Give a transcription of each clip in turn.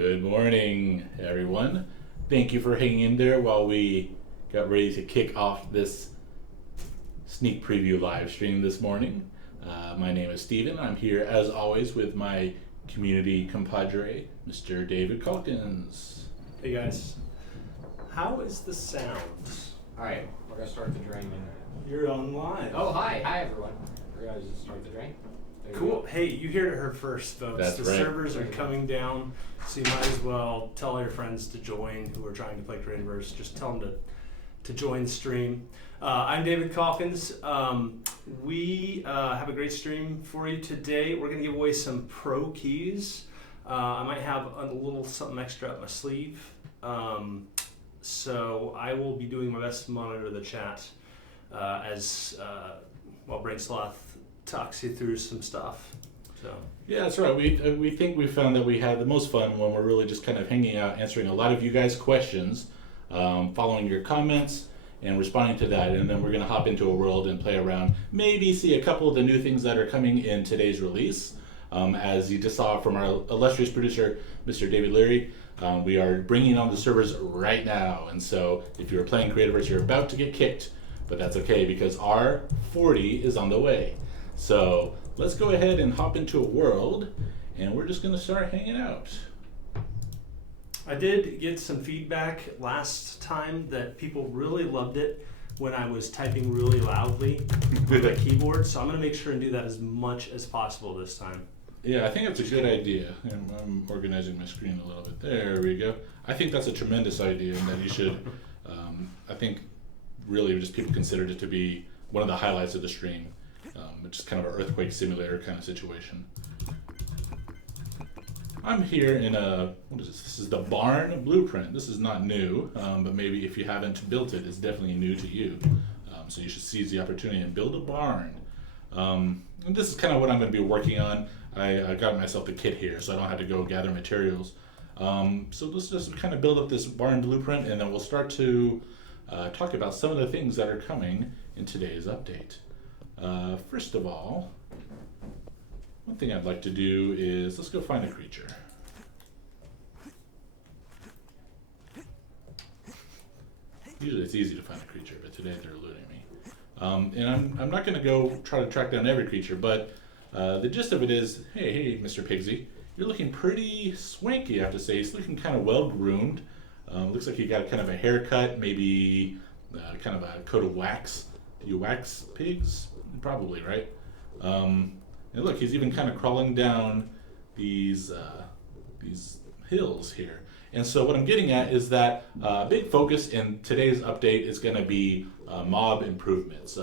Good morning, everyone. Thank you for hanging in there while we got ready to kick off this sneak preview live stream this morning. My name is Steven. I'm here as always with my community compadre, Mr. David Calkins. Hey guys, how is the sound? Alright, we're gonna start the drain in. You're on live. Oh, hi everyone. We're gonna just start the drain. There you Cool. go. Hey, you heard it here first, folks. That's the right. servers are coming down, so you might as well tell all your friends to join who are trying to play Creativerse. Just tell them to join the stream. I'm David Calkins. We have a great stream for you today. We're going to give away some pro keys. I might have a little something extra up my sleeve. So I will be doing my best to monitor the chat as Brainsloth talks you through some stuff. So Yeah, that's right. We think we found that we had the most fun when we're really just kind of hanging out, answering a lot of you guys' questions, following your comments, and responding to that. And then we're going to hop into a world and play around, maybe see a couple of the new things that are coming in today's release. As you just saw from our illustrious producer, Mr. David Leary, we are bringing on the servers right now. And so if you're playing Creativerse, you're about to get kicked, but that's okay because R40 is on the way. So let's go ahead and hop into a world, and we're just going to start hanging out. I did get some feedback last time that people really loved it when I was typing really loudly on the keyboard, so I'm going to make sure and do that as much as possible this time. Yeah, I think that's a good idea. I'm organizing my screen a little bit. There we go. I think that's a tremendous idea, and that you should, I think, really just people considered it to be one of the highlights of the stream. Which is kind of an earthquake simulator kind of situation. I'm here in what is this? This is the barn blueprint. This is not new, but maybe if you haven't built it, it's definitely new to you. So you should seize the opportunity and build a barn. And this is kind of what I'm going to be working on. I got myself the kit here, so I don't have to go gather materials. So let's just kind of build up this barn blueprint, and then we'll start to talk about some of the things that are coming in today's update. First of all, one thing I'd like to do is let's go find a creature. Usually it's easy to find a creature, but today they're eluding me. And I'm not going to go try to track down every creature, but the gist of it is, hey, Mr. Pigsy, you're looking pretty swanky, I have to say. He's looking kind of well groomed. Looks like you got kind of a haircut, maybe kind of a coat of wax. Do you wax pigs? Probably, right? And look, he's even kind of crawling down these hills here. And so what I'm getting at is that big focus in today's update is going to be mob improvements.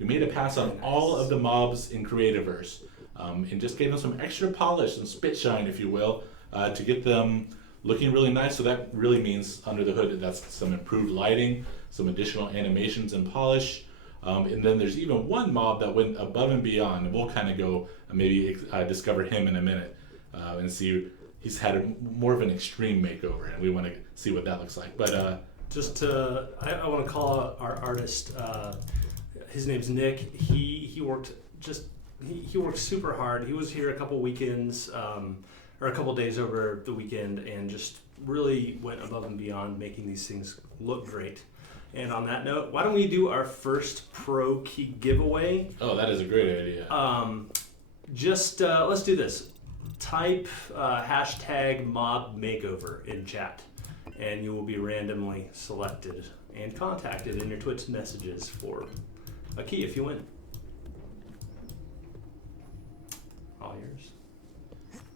We made a pass on all of the mobs in Creativerse and just gave them some extra polish, some spit shine, if you will, to get them looking really nice. So that really means under the hood that's some improved lighting, some additional animations and polish. And then there's even one mob that went above and beyond, and we'll kind of go maybe discover him in a minute and see. He's had more of an extreme makeover, and we want to see what that looks like. But I want to call out our artist. His name's Nick. He worked super hard. He was here a couple weekends or a couple days over the weekend, and just really went above and beyond making these things look great. And on that note, why don't we do our first pro key giveaway? Oh, that is a great idea. Let's do this. Type hashtag mob makeover in chat, and you will be randomly selected and contacted in your Twitch messages for a key if you win. All yours.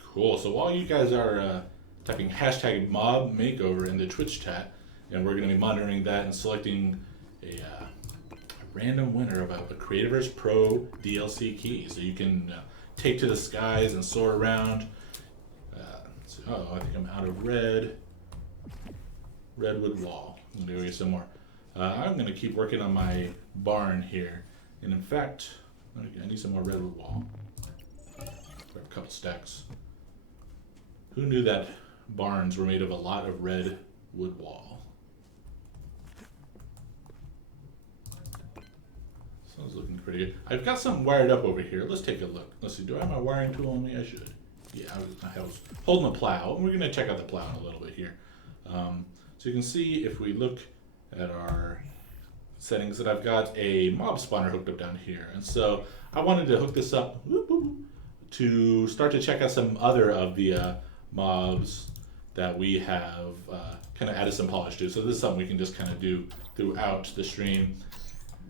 Cool. So while you guys are typing hashtag mob makeover in the Twitch chat, and we're going to be monitoring that and selecting a random winner of a Creativerse Pro DLC key. So you can take to the skies and soar around. I think I'm out of redwood wall. I'm going to go get some more. I'm going to keep working on my barn here. And in fact, I need some more redwood wall. Grab a couple stacks. Who knew that barns were made of a lot of redwood wall? Sounds looking pretty good. I've got something wired up over here. Let's take a look. Let's see. Do I have my wiring tool on me? I should. Yeah, I was holding the plow. We're going to check out the plow in a little bit here. So you can see if we look at our settings that I've got a mob spawner hooked up down here. And so I wanted to hook this up to start to check out some other of the mobs that we have kind of added some polish to. So this is something we can just kind of do throughout the stream.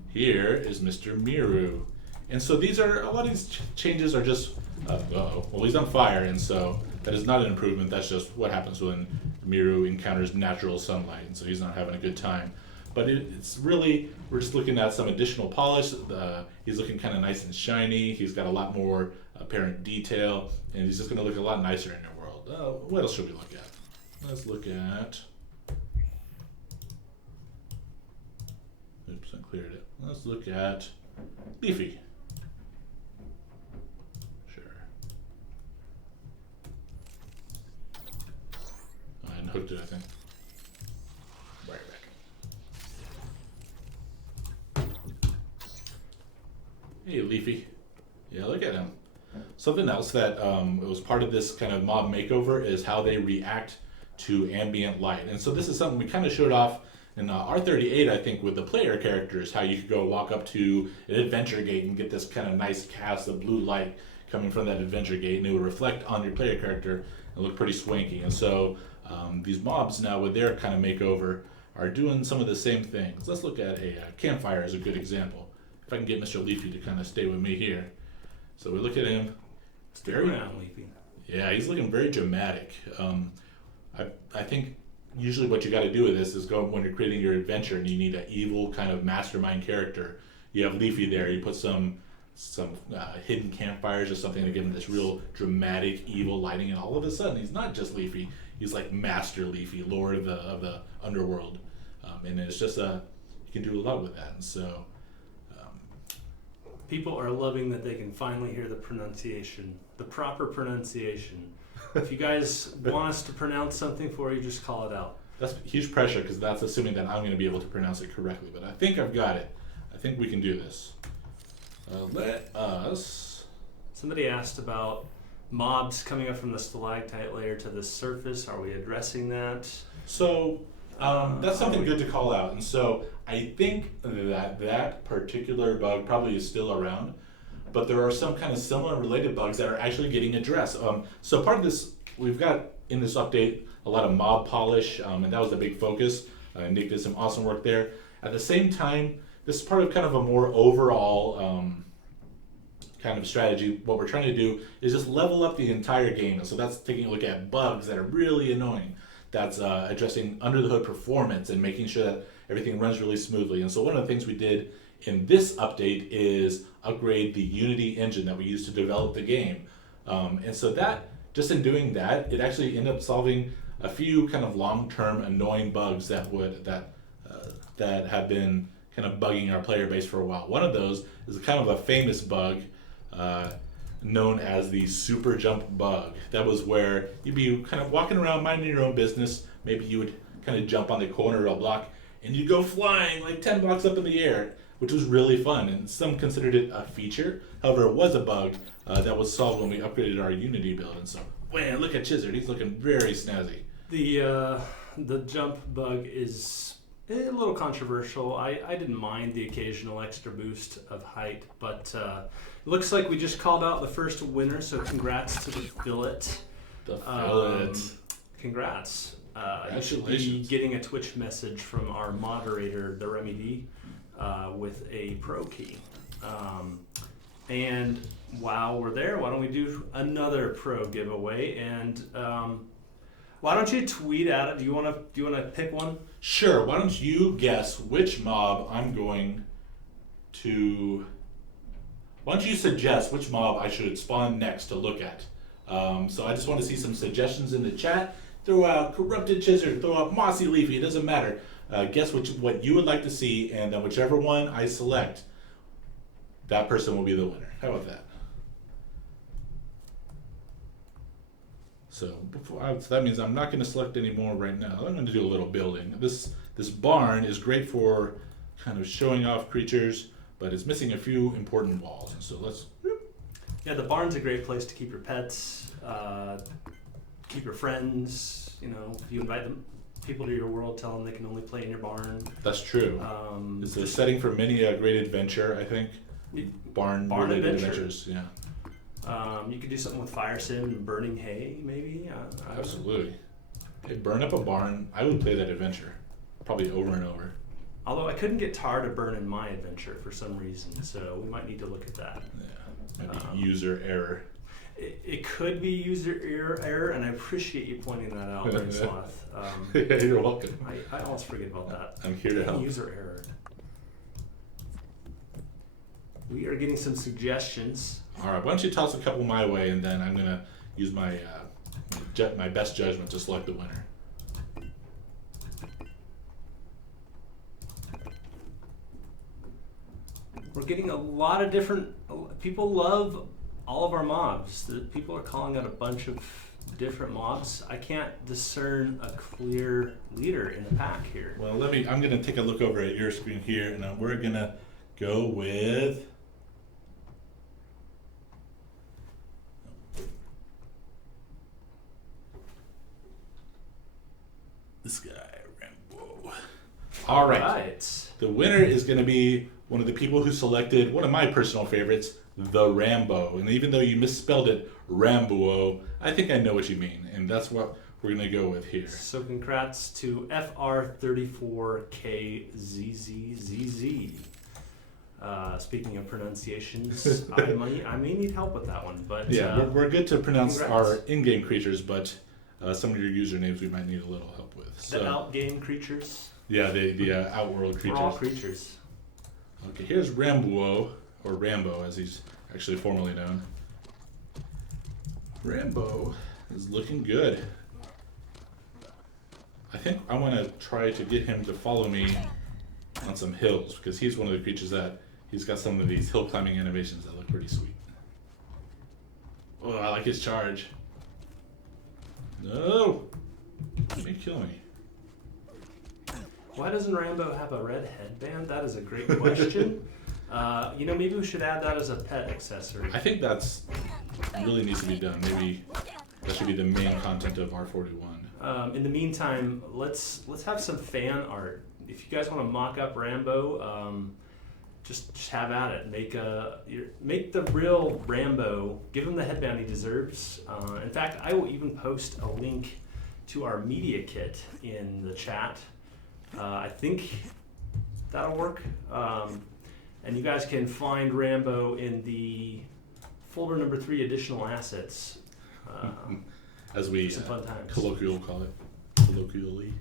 Here is Mr. Miru. And so these are, a lot of these changes are just, well, he's on fire, and so that is not an improvement. That's just what happens when Miru encounters natural sunlight, and so he's not having a good time. But it's really, we're just looking at some additional polish. He's looking kind of nice and shiny. He's got a lot more apparent detail, and he's just going to look a lot nicer in your world. What else should we look at? Let's look at, oops, I cleared it. Let's look at Leafy. Hooked it, I think. Right back. Hey, Leafy. Yeah, look at him. Something else that was part of this kind of mob makeover is how they react to ambient light. And so this is something we kind of showed off in R38, I think, with the player characters, how you could go walk up to an adventure gate and get this kind of nice cast of blue light coming from that adventure gate, and it would reflect on your player character and look pretty swanky. And so these mobs now with their kind of makeover are doing some of the same things. Let's look at a campfire as a good example. If I can get Mr. Leafy to kind of stay with me here. So we look at him. Stick around, Leafy. Yeah, he's looking very dramatic. I think usually what you got to do with this is go when you're creating your adventure and you need an evil kind of mastermind character. You have Leafy there. You put some hidden campfires or something to give him this real dramatic evil lighting, and all of a sudden he's not just Leafy. He's like Master Leafy, Lord of the underworld, and it's just you can do a lot with that. And so people are loving that they can finally hear the pronunciation, the proper pronunciation. If you guys want us to pronounce something for you, just call it out. That's huge pressure because that's assuming that I'm going to be able to pronounce it correctly. But I think I've got it. I think we can do this. Let us. Somebody asked about mobs coming up from the stalactite layer to the surface. Are we addressing that? So that's something good to call out. And so I think that particular bug probably is still around, but there are some kind of similar related bugs that are actually getting addressed. So part of this, we've got in this update a lot of mob polish, and that was the big focus. Nick did some awesome work there. At the same time, this is part of kind of a more overall kind of strategy. What we're trying to do is just level up the entire game. And so that's taking a look at bugs that are really annoying. That's addressing under the hood performance and making sure that everything runs really smoothly. And so one of the things we did in this update is upgrade the Unity engine that we use to develop the game. And so that, just in doing that, it actually ended up solving a few kind of long-term annoying bugs that have been kind of bugging our player base for a while. One of those is kind of a famous bug known as the super jump bug. That was where you'd be kind of walking around minding your own business. Maybe you would kind of jump on the corner of a block and you'd go flying like 10 blocks up in the air, which was really fun. And some considered it a feature. However, it was a bug that was solved when we upgraded our Unity build. And so, man, look at Chizard. He's looking very snazzy. The jump bug is a little controversial. I didn't mind the occasional extra boost of height, but looks like we just called out the first winner, so congrats to the Fillet. The Fillet. Congrats. Congratulations. You should be getting a Twitch message from our moderator, the Remy D, with a pro key. And while we're there, why don't we do another pro giveaway? And why don't you tweet at it? Do you want to pick one? Sure. Why don't you guess which mob I'm going to? Why don't you suggest which mob I should spawn next to look at? So I just want to see some suggestions in the chat. Throw out Corrupted Chizard, throw out Mossy Leafy, it doesn't matter. Guess what you would like to see, and then whichever one I select, that person will be the winner. How about that? So that means I'm not going to select any more right now. I'm going to do a little building. This barn is great for kind of showing off creatures, but it's missing a few important walls. And so let's. Yeah, the barn's a great place to keep your pets, keep your friends. You know, if you invite people to your world, tell them they can only play in your barn. That's true. It's a setting for many a great adventure, I think. Barn related adventures, yeah. You could do something with fire sim and burning hay, maybe. I don't know. Absolutely. Hey, burn up a barn. I would play that adventure, probably over and over. Although I couldn't get tar to burn in my adventure for some reason, so we might need to look at that. Yeah, might be user error. It could be user error, and I appreciate you pointing that out, Brainsloth. You're welcome. I always forget about that. I'm here to help. User error. We are getting some suggestions. All right, why don't you toss a couple my way, and then I'm gonna use my my best judgment to select the winner. We're getting a lot of different. People love all of our mobs. People are calling out a bunch of different mobs. I can't discern a clear leader in the pack here. Well, I'm gonna take a look over at your screen here, and we're gonna go with. This guy, Rambo. All right. The winner is going to be one of the people who selected one of my personal favorites, the Rambo. And even though you misspelled it, Rambo, I think I know what you mean. And that's what we're going to go with here. So congrats to FR34KZZZZ. Speaking of pronunciations, I may need help with that one. But yeah, we're good to pronounce congrats. our in-game creatures, but some of your usernames we might need a little help with. The out-game creatures? Yeah, the outworld creatures. We're all creatures. Okay, here's Rambo, or Rambo as he's actually formally known. Rambo is looking good. I think I want to try to get him to follow me on some hills, because he's one of the creatures that he's got some of these hill climbing animations that look pretty sweet. Oh, I like his charge. No! You may kill me. Why doesn't Rambo have a red headband? That is a great question. Maybe we should add that as a pet accessory. I think that's really needs to be done. Maybe that should be the main content of R41. In the meantime, let's have some fan art. If you guys want to mock up Rambo, just have at it. Make the real Rambo. Give him the headband he deserves. In fact, I will even post a link to our media kit in the chat. I think that'll work. And you guys can find Rambo in the folder number 3, additional assets. As we some fun times. colloquially call it. Colloquially.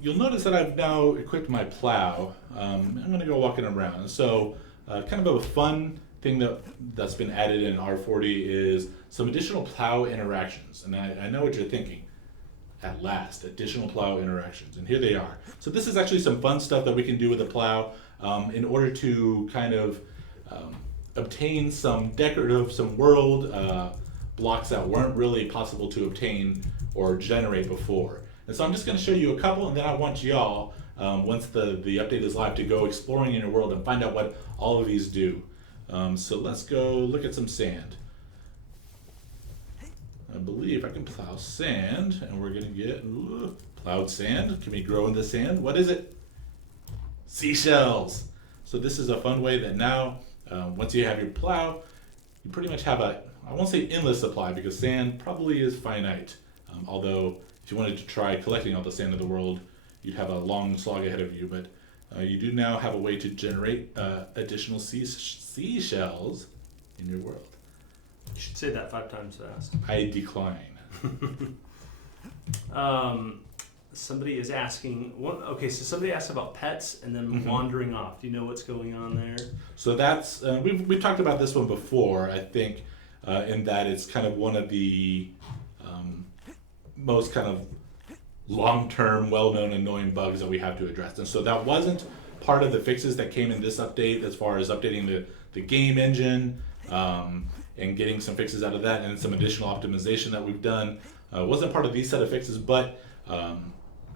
You'll notice that I've now equipped my plow. I'm going to go walking around. So kind of a fun thing that's been added in R40 is some additional plow interactions. And I know what you're thinking. At last, additional plow interactions. And here they are. So this is actually some fun stuff that we can do with the plow in order to kind of obtain some world blocks that weren't really possible to obtain or generate before. And so I'm just going to show you a couple, and then I want y'all, once the update is live, to go exploring in your world and find out what all of these do. So let's go look at some sand. I believe I can plow sand, and we're going to get plowed sand. Can we grow in the sand? What is it? Seashells. So this is a fun way that now, once you have your plow, you pretty much have I won't say endless supply, because sand probably is finite. Although, if you wanted to try collecting all the sand of the world, you'd have a long slog ahead of you. But you do now have a way to generate additional seashells in your world. You should say that 5 times fast. I decline. Somebody is asking. So somebody asked about pets and then wandering off. Do you know what's going on there? So that's we've talked about this one before. I think in that it's kind of one of the most kind of long-term, well-known, annoying bugs that we have to address. And so that wasn't part of the fixes that came in this update, as far as updating the game engine. And getting some fixes out of that, and some additional optimization that we've done. Wasn't part of these set of fixes, but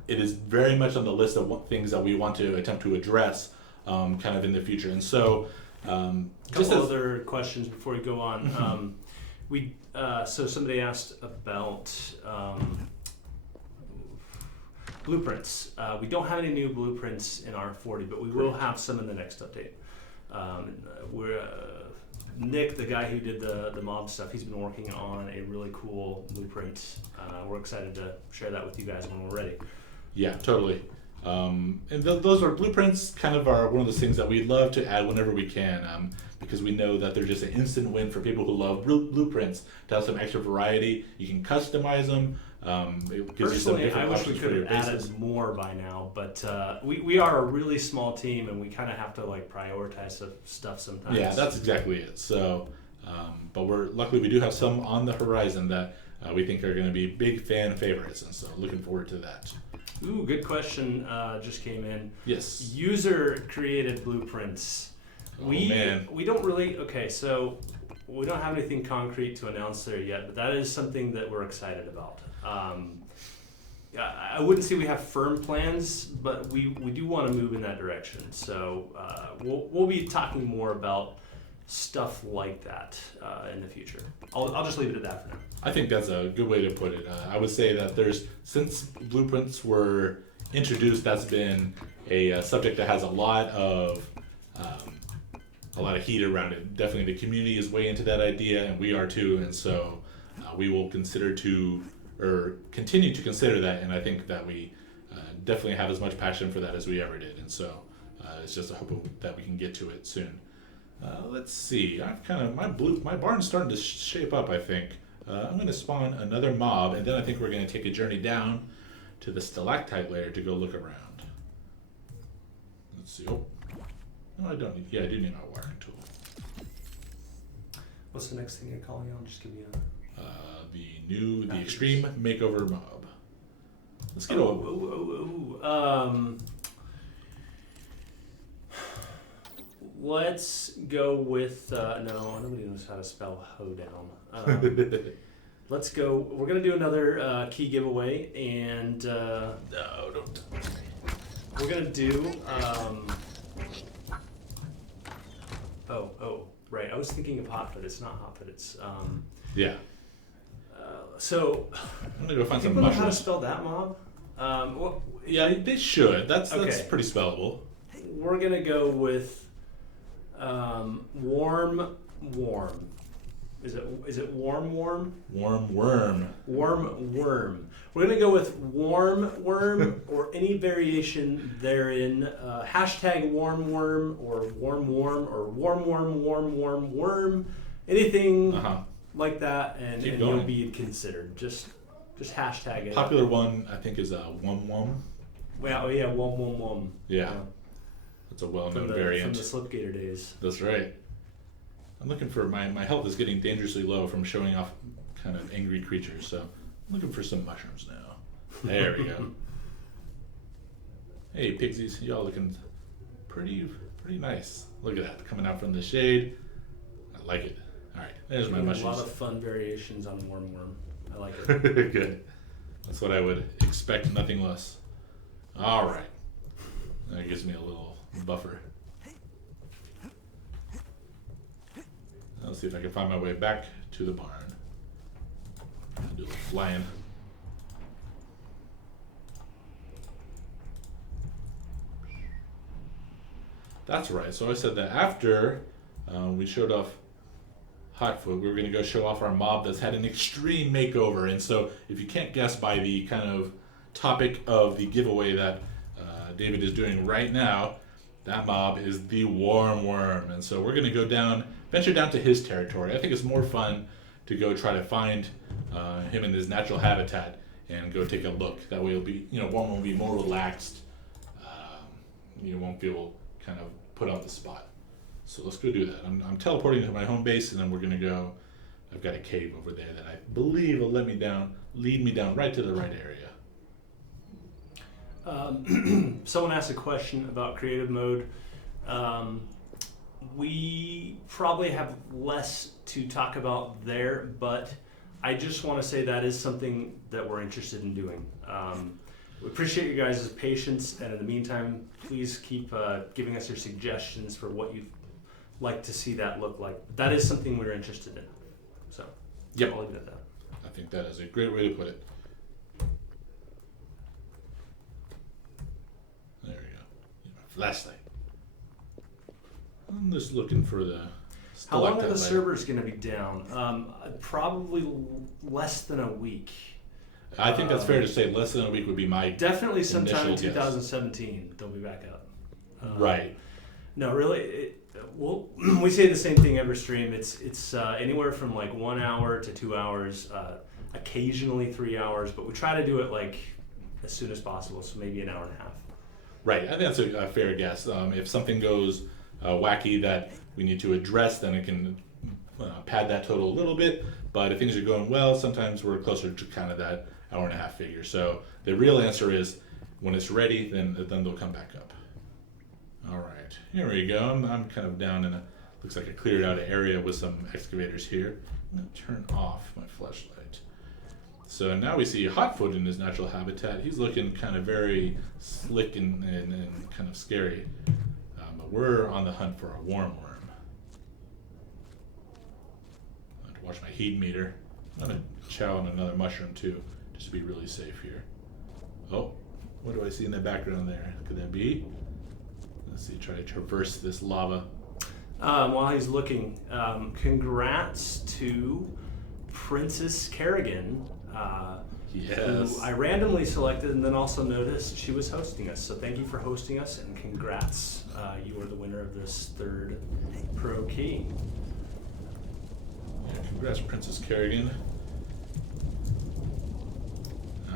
it is very much on the list of things that we want to attempt to address kind of in the future. And so Just Couple as, other questions before we go on. So somebody asked about blueprints. We don't have any new blueprints in R40, but we will have some in the next update. Nick, the guy who did the mob stuff, he's been working on a really cool blueprint. We're excited to share that with you guys when we're ready. yeah, totally. And those are blueprints. Kind of are one of those things that we love to add whenever we can, because we know that they're just an instant win for people who love blueprints. To have some extra variety, you can customize them. It gives you some Personally, I different wish options we for could your have bases. added more by now, but we are a really small team, and we kind of have to like prioritize stuff sometimes. Yeah, that's exactly it. So, but luckily we do have some on the horizon that we think are going to be big fan favorites, and so looking forward to that. Ooh, good question just came in. Yes. User created blueprints. Oh, man. We don't really, okay, so we don't have anything concrete to announce there yet, but that is something that we're excited about. I wouldn't say we have firm plans, but we do want to move in that direction. So we'll be talking more about stuff like that in the future. I'll just leave it at that for now. I think that's a good way to put it. I would say that since blueprints were introduced, that's been a subject that has a lot of heat around it. Definitely, the community is way into that idea, and we are too. And so we will continue to consider that. And I think that we definitely have as much passion for that as we ever did. And so it's just a hope that we can get to it soon. Let's see. My barn's starting to shape up. I think I'm going to spawn another mob, and then I think we're going to take a journey down to the stalactite layer to go look around. Let's see. Oh, no, I don't need. Yeah, I do need my wiring tool. What's the next thing you're calling on? Just give me a... The extreme makeover mob. Let's get Let's go with no. Nobody knows how to spell hoedown. Let's go. We're gonna do another key giveaway, and No, don't. we're gonna do. Right. I was thinking of hotfoot. It's not hotfoot. It's Yeah. So. I'm gonna go find some People know how to mushrooms. spell that mob. Yeah, they should. That's Okay. pretty spellable. We're gonna go with warm. Is it warm? Warm worm. Warm worm. We're gonna go with warm worm or any variation therein. Hashtag warm worm or warm or warm worm. Anything like that, and Keep you'll going. be considered. Just hashtag it. Popular one, I think, is wum. Well, yeah, wom. Yeah, that's a well-known From variant. the Slipgator days. That's right. I'm looking for my health is getting dangerously low from showing off kind of angry creatures, so I'm looking for some mushrooms now. There we go. Hey, pigsies, y'all looking pretty nice. Look at that, coming out from the shade. I like it. All right, there's my A mushrooms. lot of fun variations on warm worm. I like it. Good. That's what I would expect, nothing less. All right. That gives me a little buffer. Let's see if I can find my way back to the barn. I'll do a little flying. That's right. So I said that after we showed off Hotfoot, we were going to go show off our mob that's had an extreme makeover. And so if you can't guess by the kind of topic of the giveaway that David is doing right now, that mob is the warm worm. And so we're going to go venture down to his territory. I think it's more fun to go try to find him in his natural habitat and go take a look. That way it'll be, one will be more relaxed. You won't feel kind of put on the spot. So let's go do that. I'm teleporting to my home base, and then we're gonna go. I've got a cave over there that I believe will lead me down right to the right area. Someone asked a question about creative mode. We probably have less to talk about there, but I just want to say that is something that we're interested in doing. We appreciate you guys' patience, and in the meantime, please keep giving us your suggestions for what you like to see that look like. That is something we're interested in. So Yep. I'll leave it at that. I think that is a great way to put it. There we go. Flashlight. I'm just looking for the. How long are stalactite the light. servers going to be down? Probably less than a week. I think that's fair to say. Less than a week would be my. Definitely sometime in Initial guess. 2017 they'll be back up. Right. No, really. We say the same thing every stream. It's anywhere from like 1 hour to 2 hours, occasionally 3 hours, but we try to do it like as soon as possible. So maybe an hour and a half. Right. I think that's a fair guess. If something goes wacky that we need to address, then it can pad that total a little bit. But if things are going well, sometimes we're closer to kind of that hour and a half figure. So the real answer is when it's ready, then they'll come back up. All right, here we go. I'm kind of down in a, looks like a cleared out area with some excavators here. I'm gonna turn off my flashlight. So now we see Hotfoot in his natural habitat. He's looking kind of very slick and kind of scary. But we're on the hunt for a worm worm. I have to watch my heat meter. I'm gonna chow on another mushroom too, just to be really safe here. Oh, what do I see in the background there? Could that be? Let's see, try to traverse this lava. While he's looking, congrats to Princess Kerrigan, Yes. who I randomly selected and then also noticed she was hosting us. So thank you for hosting us and congrats. You are the winner of this third Pro Key. Yeah, congrats, Princess Kerrigan.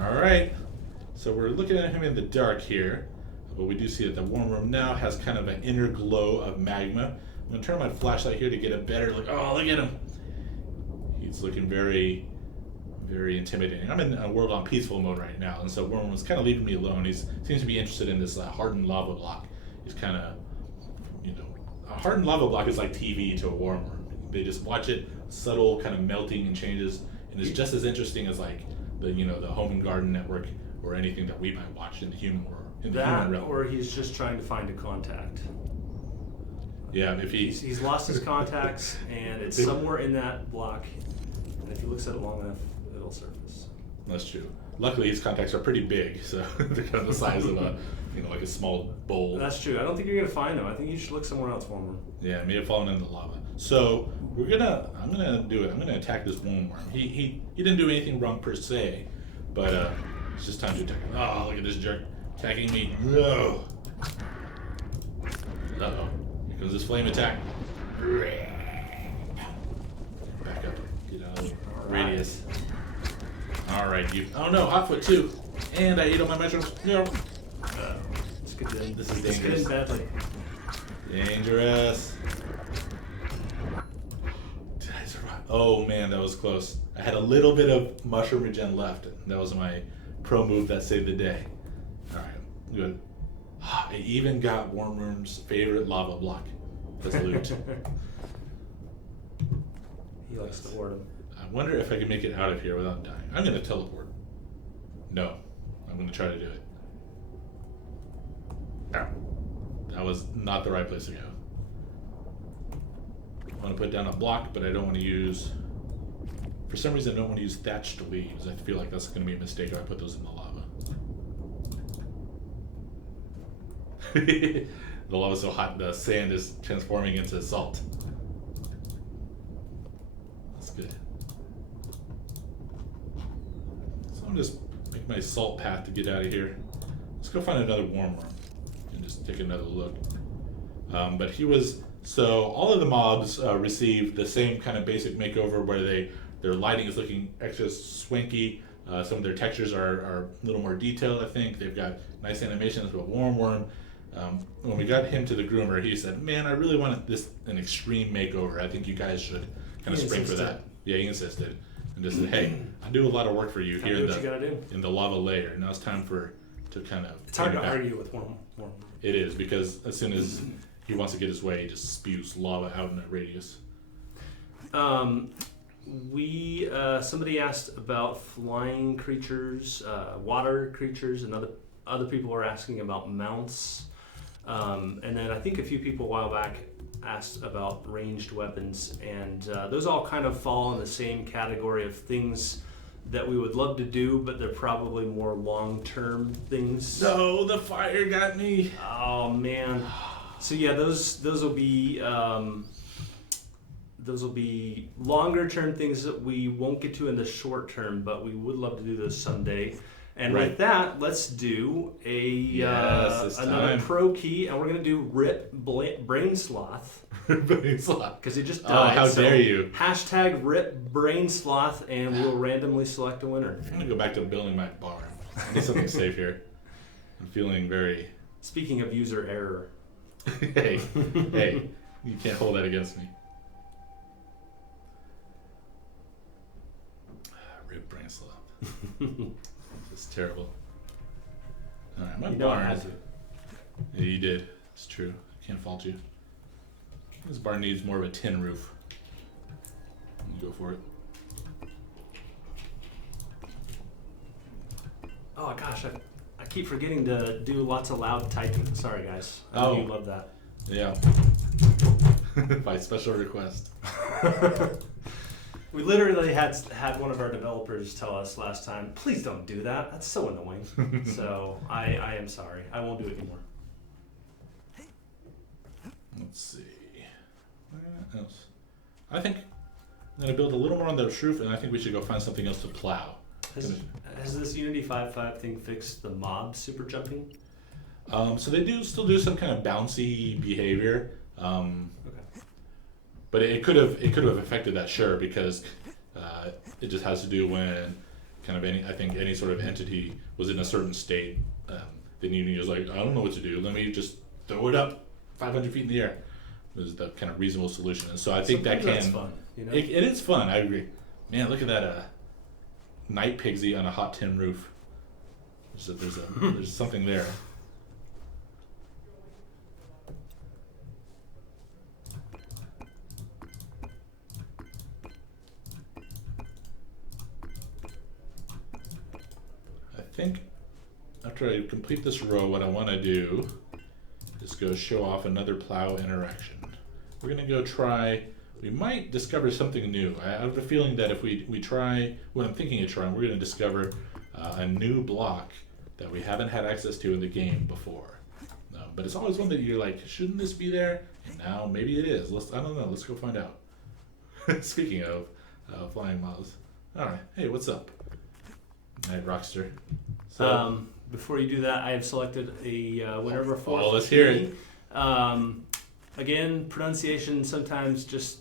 All right, so we're looking at him in the dark here, but we do see that the worm worm now has kind of an inner glow of magma. I'm gonna turn my flashlight here to get a better look. Oh, look at him. He's looking very, very intimidating. I'm in a world on peaceful mode right now, and so worm was kind of leaving me alone. He seems to be interested in this hardened lava block. He's kind of, a hardened lava block is like TV to a worm worm. They just watch it, subtle kind of melting and changes, and it's just as interesting as like the Home and Garden Network or anything that we might watch in the human world, in the human realm. Or he's just trying to find a contact. Yeah, if He's lost his contacts, and it's somewhere in that block. And if he looks at it long enough, it'll surface. That's true. Luckily, his contacts are pretty big, so they're kind of the size of a, like a small bowl. That's true. I don't think you're gonna find him. I think you should look somewhere else for him. Yeah, may have fallen into the lava. So I'm gonna do it. I'm gonna attack this worm worm. He didn't do anything wrong per se, but it's just time to attack him. Oh, look at this jerk attacking me. No. Uh-oh. Here comes this flame attack. Back up. Get out of the radius. Alright, you. Oh no, Hotfoot too. And I ate all my mushrooms. No. It's good. This is It's dangerous. getting badly. Dangerous. Did I survive? Oh man, that was close. I had a little bit of mushroom regen left. That was my pro move that saved the day. Alright, good. I even got Wormworm's favorite lava block as loot. He likes to hoard him. I wonder if I can make it out of here without dying. I'm gonna teleport. No, I'm gonna try to do it. Ow. That was not the right place to go. I want to put down a block, but I don't want to use... For some reason, I don't want to use thatched leaves. I feel like that's going to be a mistake if I put those in the lava. The lava's so hot, the sand is transforming into salt. That's good. So I'm just make my salt path to get out of here. Let's go find another worm and just take another look. But he was... So all of the mobs received the same kind of basic makeover where their lighting is looking extra swanky. Some of their textures are a little more detailed, I think. They've got nice animations with Worm. When we got him to the groomer, he said, "Man, I really want an extreme makeover. I think you guys should kind of spring for that." Yeah, he insisted. And just said, "Hey, I do a lot of work for you here in the lava layer. Now it's time to kind of..." It's hard to argue with Worm. It is, because as soon as he wants to get his way, he just spews lava out in a radius. Somebody asked about flying creatures, water creatures, and other people were asking about mounts. And then I think a few people a while back asked about ranged weapons, and those all kind of fall in the same category of things that we would love to do, but they're probably more long-term things. No, the fire got me. Oh man. So yeah, those will be longer-term things that we won't get to in the short term, but we would love to do those someday. And Right. with that, let's do Yes, it's another time. pro key, and we're gonna do rip Brainsloth because he just Oh, died. how so dare you. Hashtag rip Brainsloth, and we'll randomly select a winner. I'm gonna go back to building my barn. I need something safe here. I'm feeling very. Speaking of user error, hey, you can't hold that against me. Rip Brainsloth. This is terrible. All right, my you know I barn. had to. Yeah, you did. It's true. Can't fault you. This barn needs more of a tin roof. You go for it. Oh gosh, I keep forgetting to do lots of loud typing. Sorry guys. I know Oh. you love that. Yeah. By special request. We literally had one of our developers tell us last time, please don't do that. That's so annoying. So I am sorry. I won't do it anymore. Let's see. What else? I think I'm gonna build a little more on the roof, and I think we should go find something else to plow. Has this Unity 5.5 thing fixed the mob super jumping? So they still do some kind of bouncy behavior. Okay. But it could have affected that, sure, because it just has to do when kind of any sort of entity was in a certain state. Then Unity was like, I don't know what to do. Let me just throw it up 500 feet in the air. Was the kind of reasonable solution, and so I think that Sometimes can. that's fun, you know? It is fun. I agree. Man, look at that night pigsy on a hot tin roof. There's something there. I think after I complete this row, what I want to do is go show off another plow interaction. We're gonna go try. We might discover something new. I have a feeling that if we try what I'm thinking of trying, we're gonna discover a new block that we haven't had access to in the game before. But it's always one that you're like, shouldn't this be there? And now maybe it is. I don't know. Let's go find out. Speaking of flying moths. All right. Hey, what's up? Night Rockster. So, Before you do that, I have selected a winner of our fourth. let's hear it. Again, pronunciation sometimes just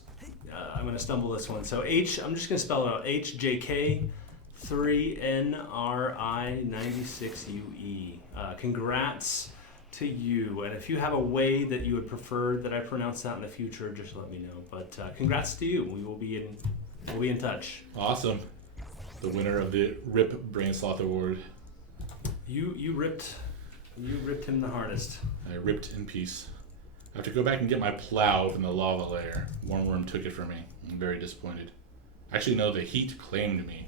I'm going to stumble this one. So I'm just going to spell it out. HJK3NRI96UE. Congrats to you. And if you have a way that you would prefer that I pronounce that in the future, just let me know. But congrats to you. We'll be in touch. Awesome. The winner of the RIP Brainsloth Award. You ripped him the hardest. I ripped in peace. I have to go back and get my plow from the lava layer. Worm took it from me. I'm very disappointed. Actually, no, the heat claimed me.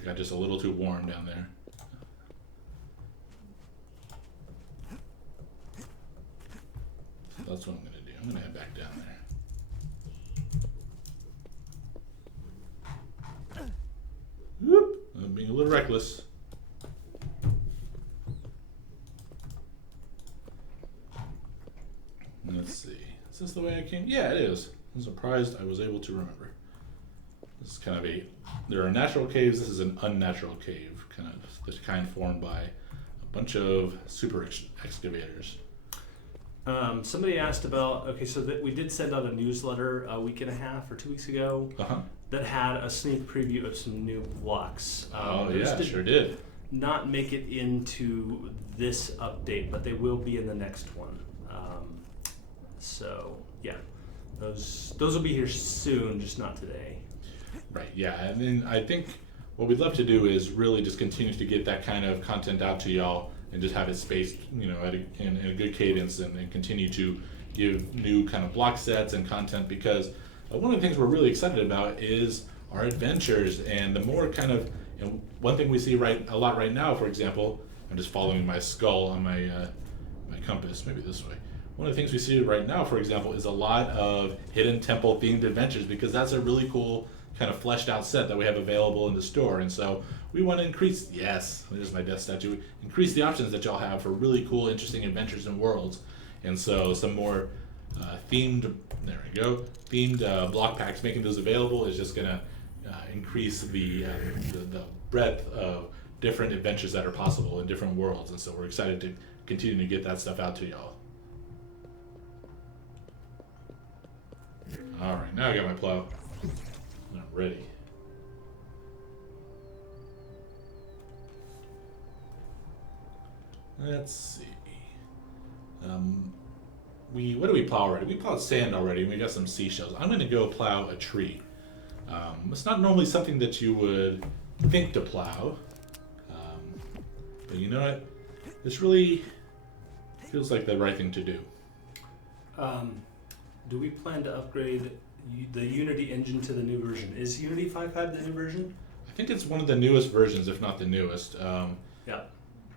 I got just a little too warm down there. So that's what I'm going to do. I'm going to head back down there. Whoop! I'm being a little reckless. Let's see. Is this the way I came? Yeah, it is. I'm surprised I was able to remember. This is kind of there are natural caves. This is an unnatural cave, kind of the kind formed by a bunch of super excavators. Somebody asked about, okay, so that we did send out a newsletter a week and a half or 2 weeks ago that had a sneak preview of some new blocks. Yeah, sure did. Not make it into this update, but they will be in the next one. So yeah, those will be here soon, just not today. Right, yeah, and then I think what we'd love to do is really just continue to get that kind of content out to y'all and just have it spaced, in a good cadence and continue to give new kind of block sets and content, because one of the things we're really excited about is our adventures, and the more kind of, one thing we see a lot right now, for example, I'm just following my skull on my compass, maybe this way. one of the things we see right now, for example, is a lot of hidden temple themed adventures, because that's a really cool kind of fleshed out set that we have available in the store. And so we want to increase, yes, there's my death statue, increase the options that y'all have for really cool, interesting adventures and worlds. And so some more themed, there we go, themed block packs, making those available is just gonna increase the breadth of different adventures that are possible in different worlds. And so we're excited to continue to get that stuff out to y'all. All right, now I got my plow. I'm ready. Let's see. What do we plow already? We plowed sand already, and we got some seashells. I'm going to go plow a tree. It's not normally something that you would think to plow, but you know what? This really feels like the right thing to do. Do we plan to upgrade the Unity engine to the new version? Is Unity 5.5 the new version? I think it's one of the newest versions, if not the newest. Yeah.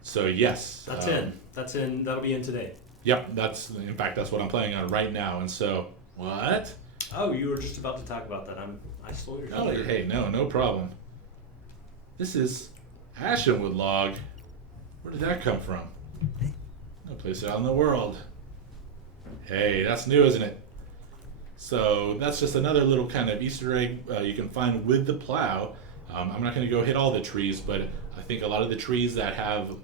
So yes. That's in. That's in. That'll be in today. Yep, in fact that's what I'm playing on right now. And so, what? Oh, you were just about to talk about that. I stole your Oh, thunder. hey, no problem. This is Ashenwood log. Where did that come from? No place out in the world. Hey, that's new, isn't it? So that's just another little kind of Easter egg you can find with the plow. I'm not going to go hit all the trees, but I think a lot of the trees that have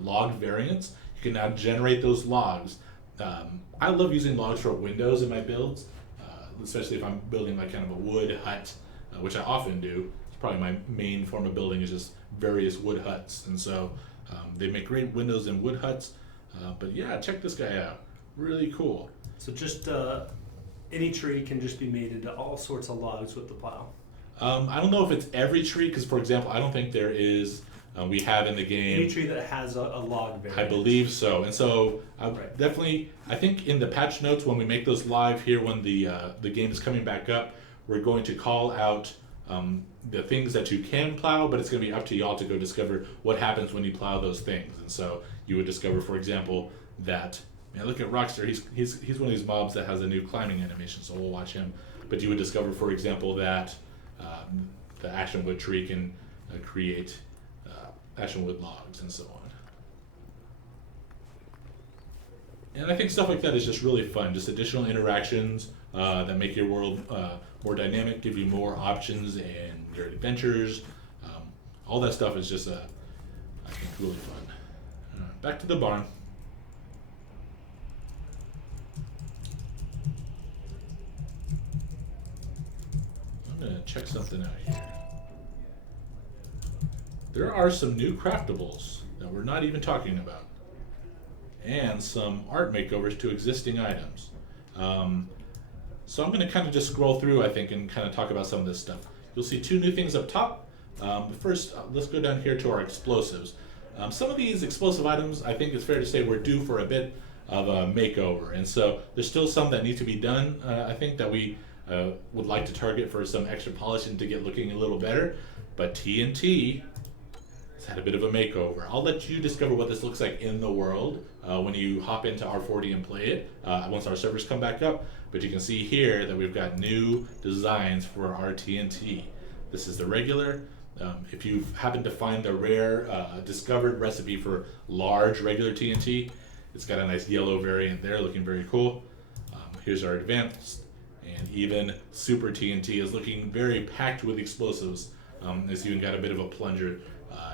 log variants, you can now generate those logs. I love using logs for windows in my builds, especially if I'm building like kind of a wood hut, which I often do. It's probably my main form of building is just various wood huts. And so they make great windows in wood huts. But yeah, check this guy out. Really cool. So just any tree can just be made into all sorts of logs with the plow. I don't know if it's every tree, because for example, I don't think there is, we have in the game. Any tree that has a log variant. I believe so. And so Right. definitely, I think in the patch notes, when we make those live here, when the game is coming back up, we're going to call out the things that you can plow, but it's going to be up to y'all to go discover what happens when you plow those things. And so you would discover, for example, that, man, look at Rockstar, he's one of these mobs that has a new climbing animation, so we'll watch him. But you would discover, for example, that the Ashenwood tree can create Ashenwood logs and so on. And I think stuff like that is just really fun, just additional interactions that make your world more dynamic, give you more options in your adventures. All that stuff is just, I think, really fun. Back to the barn. I'm gonna check something out here. There are some new craftables that we're not even talking about, and some art makeovers to existing items. So I'm going to kind of just scroll through, I think, and kind of talk about some of this stuff. You'll see two new things up top. But first, let's go down here to our explosives. Some of these explosive items, I think it's fair to say, we're due for a bit of a makeover. And so there's still some that need to be done, I think, that we would like to target for some extra polishing to get looking a little better. But TNT has had a bit of a makeover. I'll let you discover what this looks like in the world when you hop into R40 and play it once our servers come back up. But you can see here that we've got new designs for our TNT. This is the regular. If you happen to find the rare discovered recipe for large regular TNT, it's got a nice yellow variant there, looking very cool. Here's our advanced, and even super TNT is looking very packed with explosives. It's even got a bit of a plunger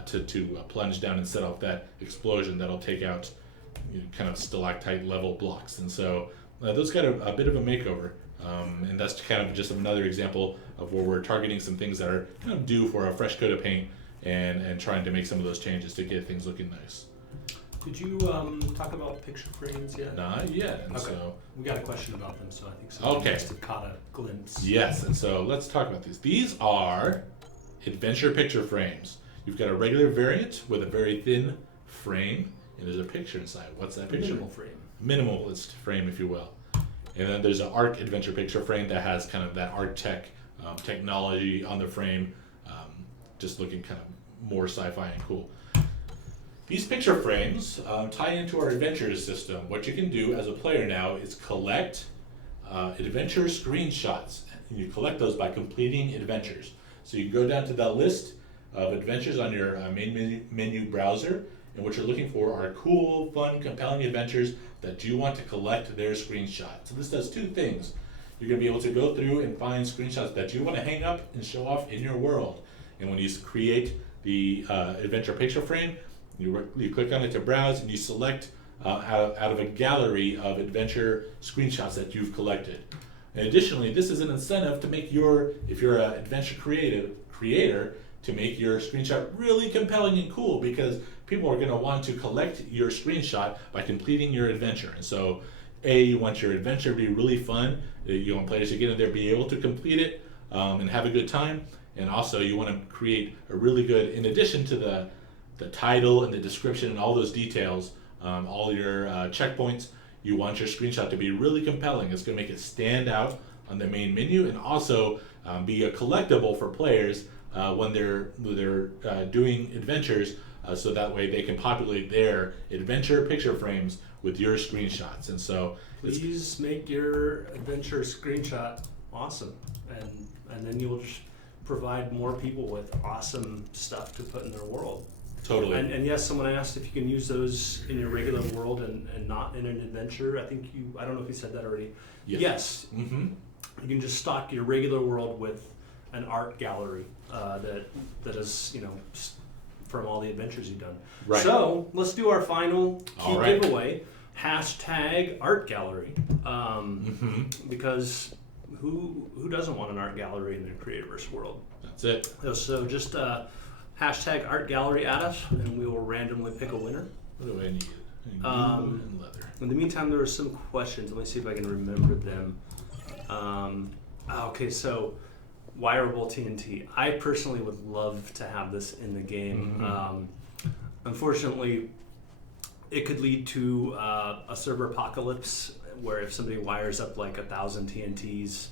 to plunge down and set off that explosion that'll take out kind of stalactite level blocks. And so those got a bit of a makeover. And that's kind of just another example of where we're targeting some things that are kind of due for a fresh coat of paint and trying to make some of those changes to get things looking nice. Did you talk about picture frames yet? Not yet. And Okay. so We got a question about them, so I think someone Okay. must have caught a glimpse. yes, and so let's talk about these. These are adventure picture frames. You've got a regular variant with a very thin frame, and there's a picture inside. What's that picture? Minimal frame. Minimalist frame, if you will. And then there's an ARC adventure picture frame that has kind of that ARC tech technology on the frame, just looking kind of more sci-fi and cool. These picture frames tie into our adventures system. What you can do as a player now is collect adventure screenshots. And you collect those by completing adventures. So you go down to that list of adventures on your main menu browser, and what you're looking for are cool, fun, compelling adventures that you want to collect their screenshots. So this does two things. You're going to be able to go through and find screenshots that you want to hang up and show off in your world. And when you create the adventure picture frame, you click on it to browse, and you select out of a gallery of adventure screenshots that you've collected. And additionally, this is an incentive to make if you're an adventure creator, to make your screenshot really compelling and cool, because people are going to want to collect your screenshot by completing your adventure. And so, you want your adventure to be really fun. You want players to get in there, be able to complete it, and have a good time. And also, you want to create a really good, in addition to the title and the description and all those details, all your checkpoints, you want your screenshot to be really compelling. It's going to make it stand out on the main menu, and also be a collectible for players when they're doing adventures, so that way they can populate their adventure picture frames with your screenshots. And so please make your adventure screenshot awesome, and then you will just provide more people with awesome stuff to put in their world. Totally. And yes, someone asked if you can use those in your regular world and not in an adventure. I don't know if you said that already. Yes. Mm-hmm. You can just stock your regular world with an art gallery that is, from all the adventures you've done. Right. So let's do our final key right. giveaway. #art_gallery. Because who doesn't want an art gallery in their Creativerse world? That's it. So just #art_gallery at us, and we will randomly pick a winner. What do I need? And leather. In the meantime, there were some questions. Let me see if I can remember them. Okay, so wireable TNT. I personally would love to have this in the game. Unfortunately, it could lead to a server apocalypse, where if somebody wires up like 1,000 TNTs,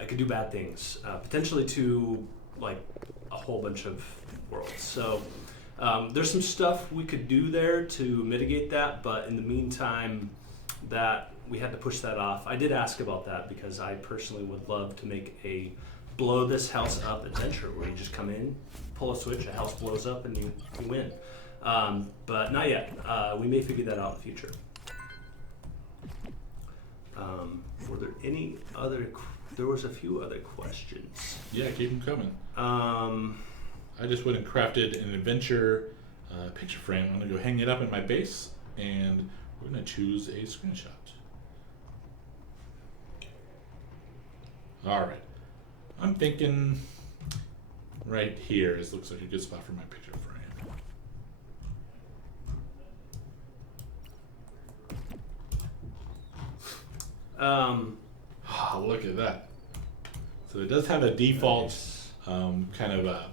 it could do bad things, potentially to like a whole bunch of worlds. So there's some stuff we could do there to mitigate that, but in the meantime, that we had to push that off. I did ask about that because I personally would love to make a blow this house up adventure where you just come in, pull a switch, a house blows up, and you win. But not yet. We may figure that out in the future. Were there any other? There was a few other questions. Yeah, keep them coming. I just went and crafted an adventure picture frame. I'm gonna go hang it up in my base, and we're gonna choose a screenshot. All right. I'm thinking right here looks like a good spot for my picture frame. Look at that. So it does have a default kind of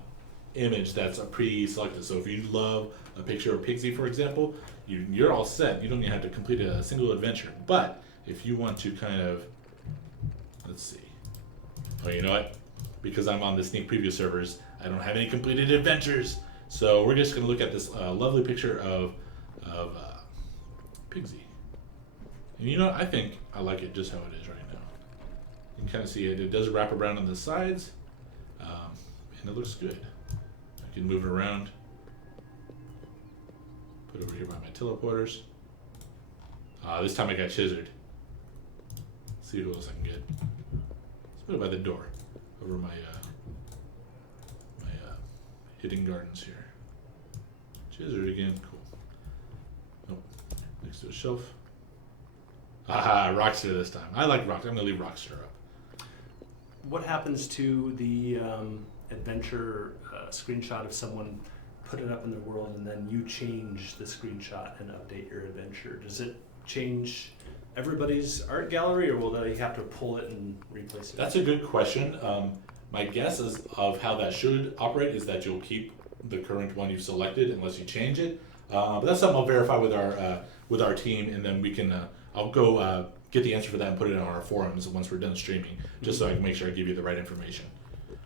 image that's pre-selected. So if you love a picture of Pigsy, for example, you're all set. You don't even have to complete a single adventure. But if you want to kind of, let's see. Oh, you know what? Because I'm on the sneak preview servers, I don't have any completed adventures. So we're just going to look at this lovely picture of Pigsy. And you know, I think I like it just how it is right now. You can kind of see it. It does wrap around on the sides, and it looks good. I can move it around. Put it over here by my teleporters. This time I got chisered. Let's see who else I can get. Let's put it by the door, over my hidden gardens here. Chisered again. Cool. Nope. Next to a shelf. Haha, Rockster this time. I like Rockster. I'm going to leave Rockster up. What happens to the adventure screenshot if someone put it up in their world and then you change the screenshot and update your adventure? Does it change everybody's art gallery, or will they have to pull it and replace it? That's a good question. My guess of how that should operate is that you'll keep the current one you've selected unless you change it. But that's something I'll verify with our team, and then we can. I'll go get the answer for that and put it on our forums once we're done streaming, just so I can make sure I give you the right information.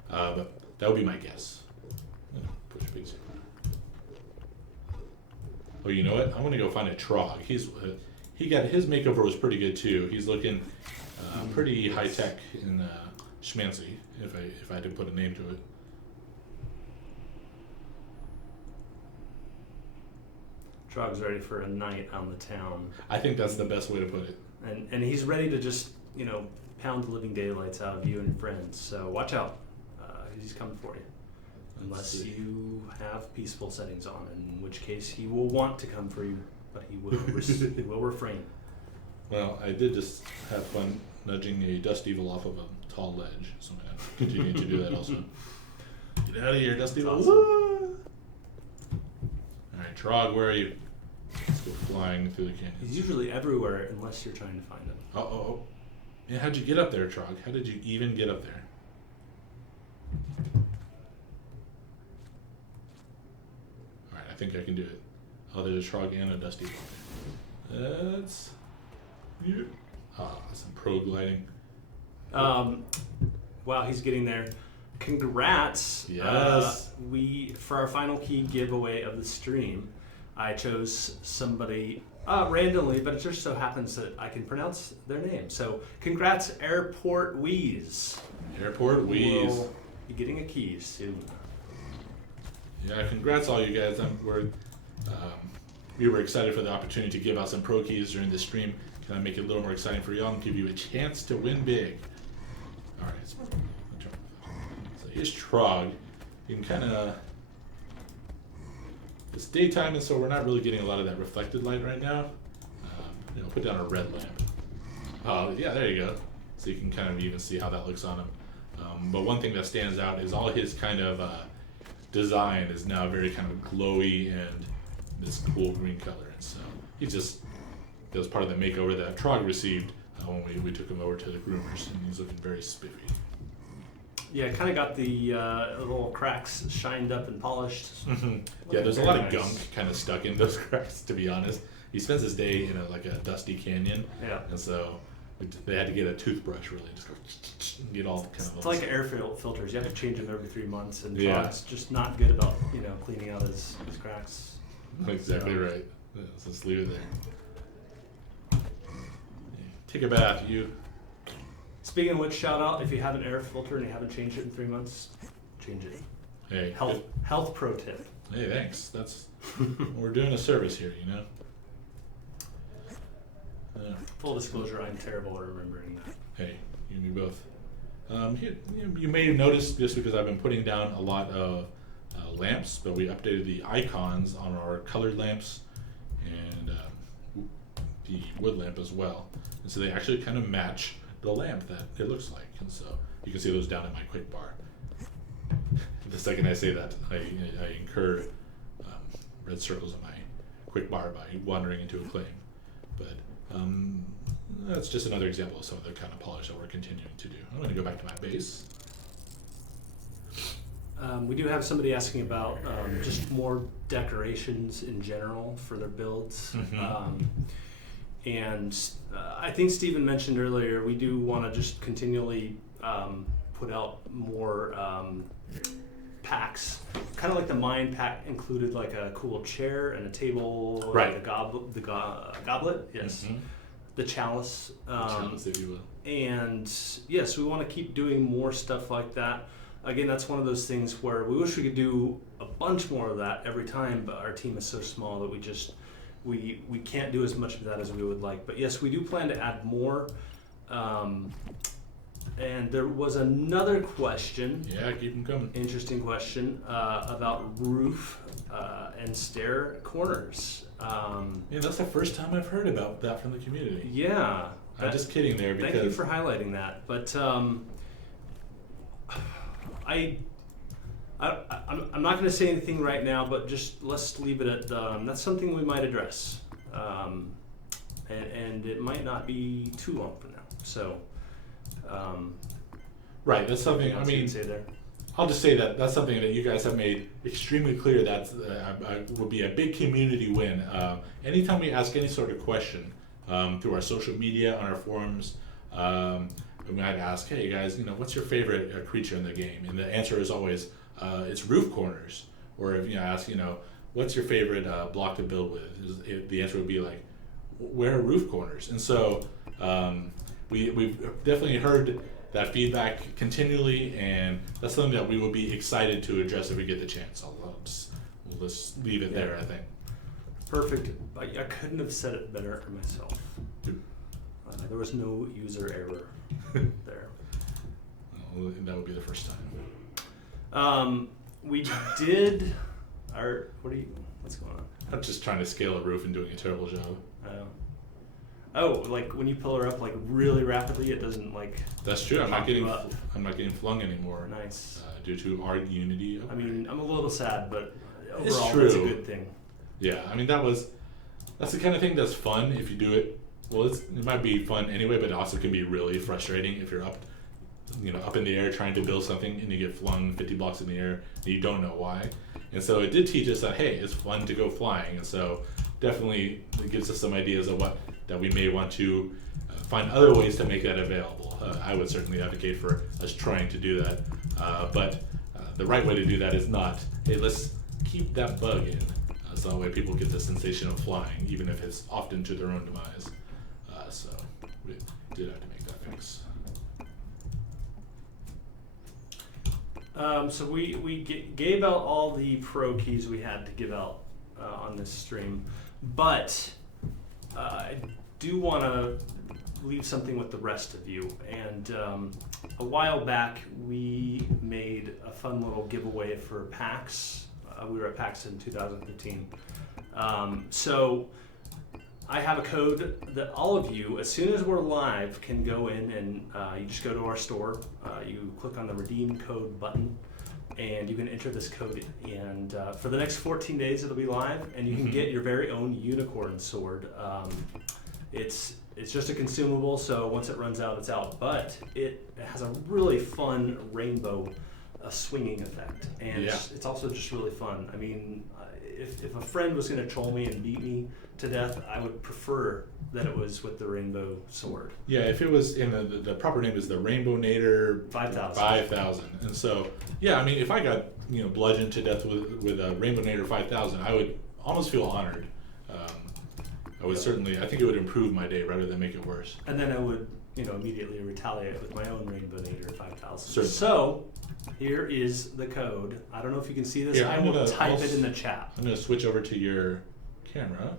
But that would be my guess. Push Pigsy. Oh, you know what? I'm gonna go find a Trog. He got his makeover was pretty good too. He's looking pretty high tech and schmancy, if I had to put a name to it. Trog's ready for a night on the town, I think that's the best way to put it. and he's ready to just pound the living daylights out of you and your friends. So watch out, 'cause he's coming for you. Let's Unless see. you have peaceful settings on, in which case he will want to come for you, but he will he will refrain. Well, I did just have fun nudging a dust evil off of a tall ledge, so I'm gonna continue to do that also. Get out of here, dust That's evil! awesome. Woo! All right, Trog, where are you? Let's go flying through the He's canyons. usually everywhere unless you're trying to find him. Oh. Yeah, how'd you get up there, Trog? How did you even get up there? Alright, I think I can do it. Oh, there's a Trog and a Dusty. That's... Yeah. Some pro gliding. While he's getting there, congrats. Yes. We, for our final key giveaway of the stream, I chose somebody randomly, but it just so happens that I can pronounce their name. So congrats, Airport Wheeze. Airport Wheeze. Will be getting a key soon. Yeah, congrats all you guys. We were excited for the opportunity to give out some pro keys during the stream. Can I make it a little more exciting for y'all and give you a chance to win big? Alright, so here's Trog. You can kind of... It's daytime, and so we're not really getting a lot of that reflected light right now. Put down a red lamp. Oh, yeah, there you go. So you can kind of even see how that looks on him. But one thing that stands out is all his kind of design is now very kind of glowy and this cool green color. And so that was part of the makeover that Trog received when we took him over to the groomers, and he's looking very spiffy. Yeah, I kind of got the little cracks shined up and polished. Yeah, there's a lot of Very gunk nice. kind of stuck in those cracks, to be honest. He spends his day in like a dusty canyon, Yeah. and so they had to get a toothbrush really, just go and get all kind of. It's like air filters. You have to change them every 3 months, and Yeah. Trog's just not good about cleaning out his cracks. Exactly So- right. Yeah, so let's leave it there. Take a bath, you. Speaking of which, shout out if you have an air filter and you haven't changed it in 3 months, change it. Hey, Health pro tip. hey, thanks. We're doing a service here, you know. Full disclosure, I'm terrible at remembering that. Hey, you and me both. You may have noticed this because I've been putting down a lot of lamps, but we updated the icons on our colored lamps and the wood lamp as well. And so they actually kind of match the lamp that it looks like. And so you can see those down in my quick bar. The second I say that, I incur red circles on my quick bar by wandering into a claim. But that's just another example of some of the kind of polish that we're continuing to do. I'm going to go back to my base. We do have somebody asking about just more decorations in general for their builds. Mhm. And I think Stephen mentioned earlier, we do want to just continually put out more packs. Kind of like the mine pack included like a cool chair and a table, Right. like a goblet, yes. Mhm. The chalice. Chalice, if you will. And yes, we want to keep doing more stuff like that. Again, that's one of those things where we wish we could do a bunch more of that every time, but our team is so small that we can't do as much of that as we would like. But yes, we do plan to add more. And there was another question, Yeah, keep them coming. interesting question, about roof and stair corners. Yeah, that's the first time I've heard about that from the community. Yeah. I'm just kidding there because Thank you for highlighting that. But I'm not going to say anything right now, but just let's leave it at that's something we might address, and it might not be too long from now. So, right, that's something. anything I else you mean, can say there? I'll just say that that's something that you guys have made extremely clear. That would be a big community win. Anytime we ask any sort of question through our social media, on our forums, we might ask, "Hey guys, what's your favorite creature in the game?" And the answer is always, "It's roof corners." Or if ask, what's your favorite block to build with? The answer would be like, where are roof corners? And so we've definitely heard that feedback continually, and that's something that we will be excited to address if we get the chance. We'll just leave it there, I think. Perfect. I couldn't have said it better myself. There was no user error there. Well, that would be the first time. We did what's going on? I'm just trying to scale a roof and doing a terrible job. Oh, like when you pull her up like really rapidly, it doesn't like. That's true. I'm not pop you up. getting flung anymore. Nice. Due to our Unity. I mean, I'm a little sad, but It's overall, true. that's a good thing. Yeah, I mean that's the kind of thing that's fun if you do it. Well, it might be fun anyway, but it also can be really frustrating if you're up in the air trying to build something and you get flung 50 blocks in the air and you don't know why. And so it did teach us that, hey, it's fun to go flying. And so definitely it gives us some ideas of that we may want to find other ways to make that available. I would certainly advocate for us trying to do that. But the right way to do that is not, hey, let's keep that bug in. So that way people get the sensation of flying, even if it's often to their own demise. So we did have to make that fix. So we gave out all the pro keys we had to give out on this stream, but I do want to leave something with the rest of you. And a while back, we made a fun little giveaway for PAX. We were at PAX in 2015. So I have a code that all of you, as soon as we're live, can go in and you just go to our store. You click on the redeem code button, and you can enter this code. And for the next 14 days, it'll be live, and you can get your very own unicorn sword. It's just a consumable, so once it runs out, it's out. But it has a really fun rainbow swinging effect, and it's also just really fun. I mean, if a friend was going to troll me and beat me to death, I would prefer that it was with the rainbow sword. Yeah, if it was in the proper name is the Rainbow Nader 5000. And so, yeah, I mean, if I got bludgeoned to death with a Rainbow Nader 5000, I would almost feel honored. I would certainly, I think it would improve my day rather than make it worse. And then I would, immediately retaliate with my own Rainbow Nader 5000. Certainly. So, here is the code. I don't know if you can see this. Here, I will type it in the chat. I'm going to switch over to your camera.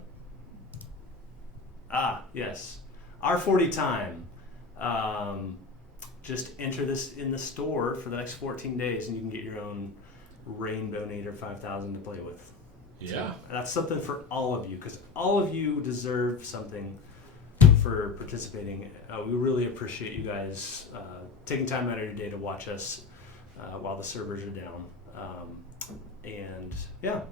Ah, yes. R40 time. Just enter this in the store for the next 14 days and you can get your own Rainbow Nader 5000 to play with. Yeah. So that's something for all of you, because all of you deserve something for participating. We really appreciate you guys taking time out of your day to watch us while the servers are down. And yeah.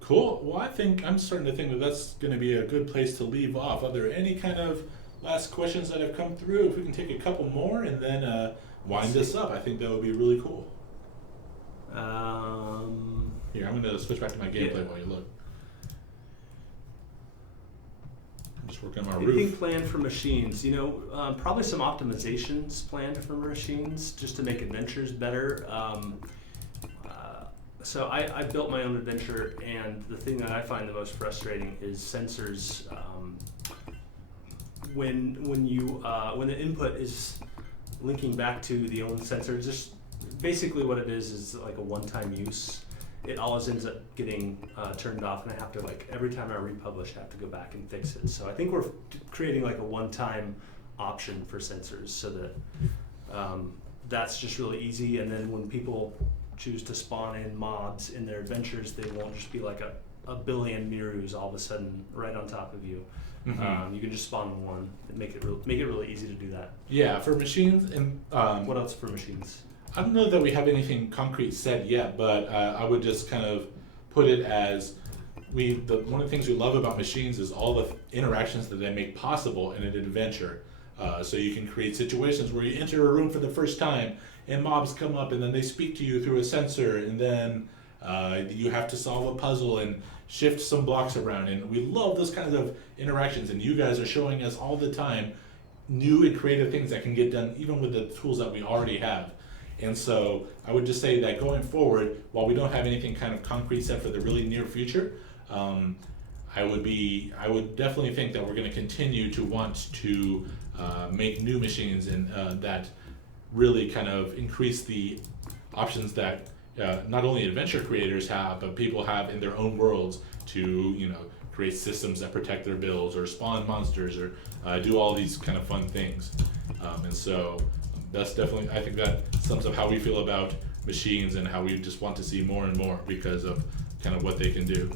Cool. Well, I'm starting to think that that's going to be a good place to leave off. Are there any kind of last questions that have come through? If we can take a couple more and then wind this up, I think that would be really cool. Here, I'm going to switch back to my gameplay while you look. I'm just working on my roof. Anything planned for machines? Probably some optimizations planned for machines just to make adventures better. So I built my own adventure, and the thing that I find the most frustrating is sensors. When the input is linking back to the own sensor, just basically what it is like a one-time use. It always ends up getting turned off, and I have to every time I republish, I have to go back and fix it. So I think we're creating like a one-time option for sensors, so that that's just really easy. And then when people choose to spawn in mobs in their adventures, they won't just be like a billion Mirus all of a sudden right on top of you. Mm-hmm. You can just spawn one and make it really easy to do that. Yeah, for machines and what else for machines? I don't know that we have anything concrete said yet, but I would just kind of put it as one of the things we love about machines is all the interactions that they make possible in an adventure. So you can create situations where you enter a room for the first time and mobs come up and then they speak to you through a sensor, and then you have to solve a puzzle and shift some blocks around. And we love those kinds of interactions, and you guys are showing us all the time new and creative things that can get done even with the tools that we already have. And so I would just say that going forward, while we don't have anything kind of concrete set for the really near future, I would definitely think that we're going to continue to want to make new machines and that really kind of increase the options that not only adventure creators have, but people have in their own worlds to, create systems that protect their builds or spawn monsters or do all these kind of fun things. And so that's definitely, I think that sums up how we feel about machines and how we just want to see more and more because of kind of what they can do.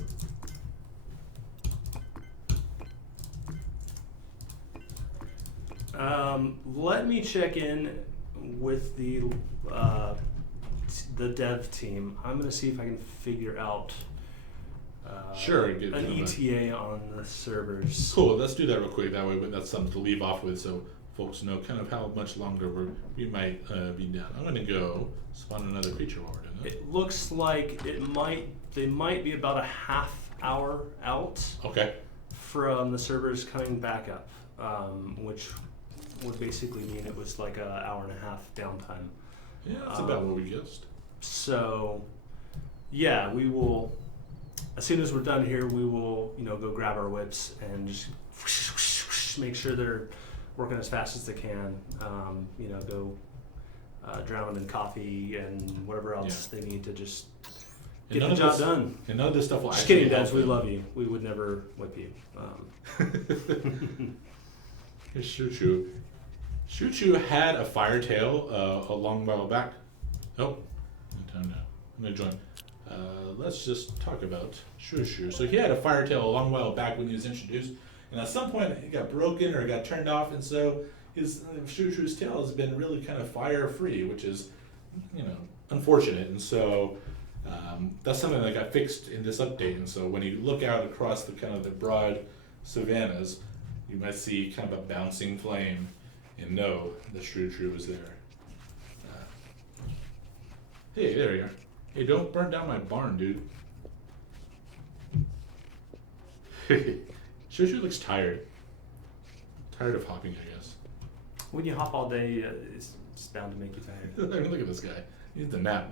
Let me check in with the dev team. I'm gonna see if I can figure out Sure, get an kind of ETA on the servers. Cool, let's do that real quick. That way, that's something to leave off with, so folks know kind of how much longer we might be down. I'm gonna go spawn another creature while we're doing that. It looks like they might be about a half hour out Okay. from the servers coming back up, which would basically mean it was like an hour and a half downtime. Yeah, that's about what we guessed. So, yeah, we will. As soon as we're done here, we will, go grab our whips and just make sure they're working as fast as they can. Go drown in coffee and whatever else they need to just And get none the of job this- done. And none of this stuff will Just actually kidding, help Devs. We them. love you. We would never whip you. Here's Shoo-Choo. Shoo-Choo had a fire tail a long while back. Oh, time now. I'm gonna join. Let's just talk about Shoo-Choo. So he had a fire tail a long while back when he was introduced, and at some point it got broken or it got turned off, and so his Shoo-Choo's tail has been really kind of fire free, which is, unfortunate. And so that's something that got fixed in this update. And so when you look out across the kind of the broad savannas, you might see kind of a bouncing flame, and know the Shoo-Choo is there. Hey, there you are. Hey, don't burn down my barn, dude. Shoo-Choo looks tired. Tired of hopping, I guess. When you hop all day, it's bound to make you tired. I mean, look at this guy. He needs a nap.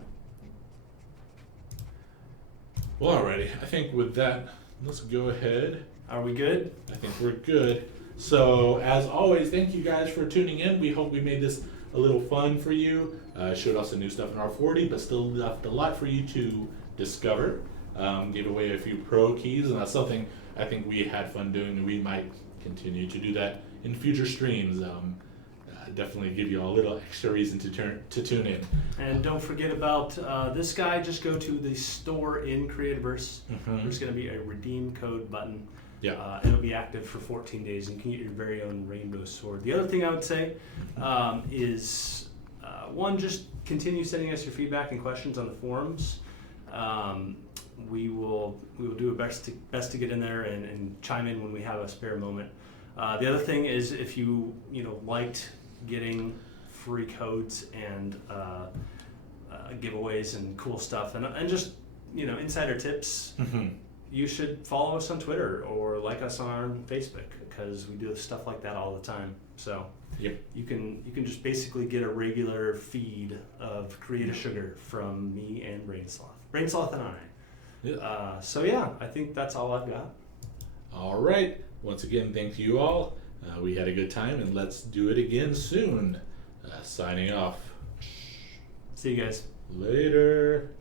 Well, alrighty. I think with that, let's go ahead. Are we good? I think we're good. So, as always, thank you guys for tuning in. We hope we made this a little fun for you. Showed us some new stuff in R40, but still left a lot for you to discover. Gave away a few pro keys, and that's something I think we had fun doing, and we might continue to do that in future streams. Definitely give you a little extra reason to tune in. And don't forget about this guy. Just go to the store in Creativerse. Mhm. There's going to be a redeem code button. Yeah. It'll be active for 14 days, and you can get your very own rainbow sword. The other thing I would say is, one, just continue sending us your feedback and questions on the forums. We will do our best to get in there and chime in when we have a spare moment. The other thing is, if you liked getting free codes and giveaways and cool stuff and just insider tips, you should follow us on Twitter or like us on Facebook, because we do stuff like that all the time. So Yep. you can just basically get a regular feed of Creative Sugar from me and Brainsloth and I. Yeah. So yeah, I think that's all I've got. All right. Once again, thank you all. We had a good time, and let's do it again soon. Signing off. See you guys. Later.